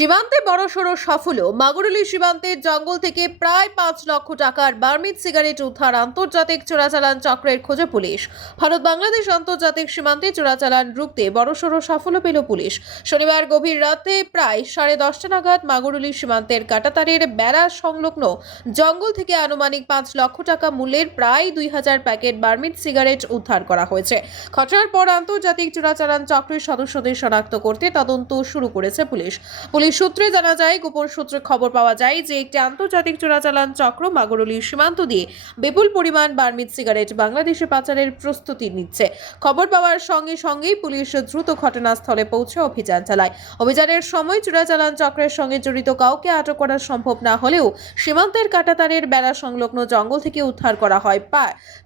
সীমান্তে বড়সড় সাফল্য। মাগুরুলি সীমান্তের জঙ্গল থেকে প্রায় 5 লক্ষ টাকার বার্মিজ সিগারেট উদ্ধার। আন্তর্জাতিক চোরাচালান চক্রের খোঁজে পুলিশ। ভারত বাংলাদেশ আন্তর্জাতিক সীমান্তে চোরাচালান রুখতে বড়সড় সাফল্য পেল পুলিশ। শনিবার গভীর রাতে প্রায় 10:30 নাগাদ মাগুরুলি সীমান্তের কাঁটাতারের বেড়া সংলগ্ন জঙ্গল থেকে আনুমানিক 5 লক্ষ টাকা মূল্যের প্রায় 2000 প্যাকেট বার্মিজ সিগারেট উদ্ধার করা হয়েছে। ঘটনার পর আন্তর্জাতিক চোরাচালান চক্রের সদস্যদের শনাক্ত করতে তদন্ত শুরু করেছে পুলিশ সূত্রে জানা যায়, গোপন সূত্রে খবর পাওয়া যায় যে একটি আন্তর্জাতিক চোরাচালান চক্র মাগুরুলি সীমান্ত দিয়ে বিপুল পরিমাণ বার্মিজ সিগারেট বাংলাদেশে পাচারের প্রস্তুতি নিচ্ছে। খবর পাওয়ার সঙ্গে সঙ্গেই পুলিশ দ্রুত ঘটনাস্থলে পৌঁছে অভিযান চালায়। অভিযানের সময় চোরাচালান চক্রের সঙ্গে জড়িত কাউকে আটক করা সম্ভব না হলেও সীমান্তের কাঁটাতারের বেড়া সংলগ্ন জঙ্গল থেকে উদ্ধার করা হয়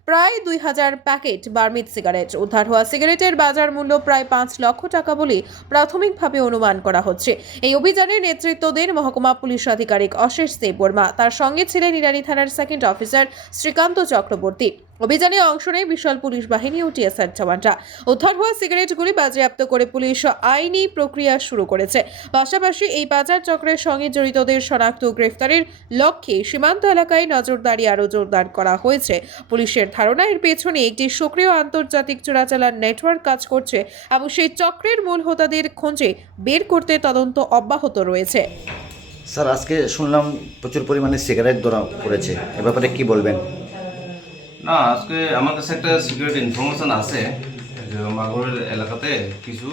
প্রায় 2000 প্যাকেট বার্মিজ সিগারেট। উদ্ধার হওয়া সিগারেটের বাজার মূল্য প্রায় 5 লক্ষ টাকা বলে প্রাথমিকভাবে অনুমান করা হচ্ছে। এই অভিযানের নেতৃত্ব দেন মহকুমা পুলিশ আধিকারিক অশেষ দেববর্মা। তার সঙ্গে ছিলেন ইরানি থানার সেকেন্ড অফিসার শ্রীকান্ত চক্রবর্তী। অভিযানে অংশ নেয় বিশাল পুলিশ বাহিনী ও টিএসআর জওয়ানরা। উদ্ধার হওয়া সিগারেটগুলি বাজেয়াপ্ত করে পুলিশ আইনি প্রক্রিয়া শুরু করেছে। পাশাপাশি এই পাচার চক্রের সঙ্গে জড়িতদের শনাক্ত ও গ্রেফতারের লক্ষ্যে সীমান্ত এলাকায় নজরদারি আরও জোরদার করা হয়েছে। পুলিশের ধারণা, এর পেছনে একটি সক্রিয় আন্তর্জাতিক চোরাচালান নেটওয়ার্ক কাজ করছে এবং সেই চক্রের মূল হোতাদের খোঁজে বের করতে তদন্ত অব্যাহত রয়েছে। স্যার, আজকে শুনলাম প্রচুর পরিমাণে সিগারেট ধরা পড়েছে, এ ব্যাপারে কি বলবেন? না, আজকে আমার কাছে একটা সিক্রেট ইনফরমেশন আছে যে মাগুরের এলাকাতে কিছু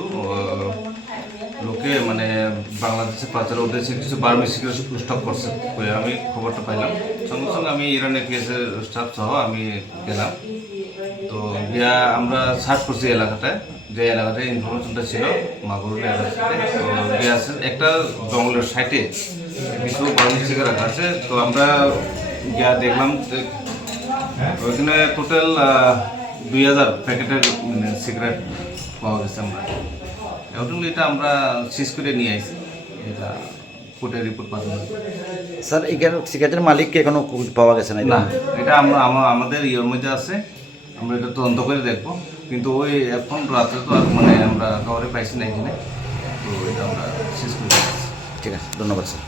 লোকে মানে বাংলাদেশের পাচারের উদ্দেশ্যে কিছু বার্মিজ সিগারেট স্টক করছে। আমি খবরটা পাইলাম, সঙ্গে সঙ্গে আমি ইরানের পিএসের স্টাফ সহ আমি গেলাম। তো গিয়া আমরা সার্চ করছি এলাকাটায়, যে এলাকাটায় ইনফরমেশনটা ছিল মাগুরের এলাকাতে। তো গিয়া একটা জঙ্গলের সাইডে কিছু বার্মিজ সিগারেট আছে। তো আমরা গিয়া দেখলাম যে ওইখানে টোটাল 2000 প্যাকেটের সিগারেট পাওয়া গেছে। আমরা এখন এটা আমরা সিজ করে নিয়ে আসি, এটা কোর্টে রিপোর্ট পাঠানো। স্যার, এখানে সিগারেটের মালিককে এখনো পাওয়া গেছে না? না, এটা আমাদের ইয়ের মধ্যে আছে, আমরা এটা তদন্ত করে দেখবো। কিন্তু ওই এখন রাত্রে তো মানে আমরা খবরে পাইছি না এখানে, তো এটা আমরা সিজ করে। ঠিক আছে, ধন্যবাদ স্যার।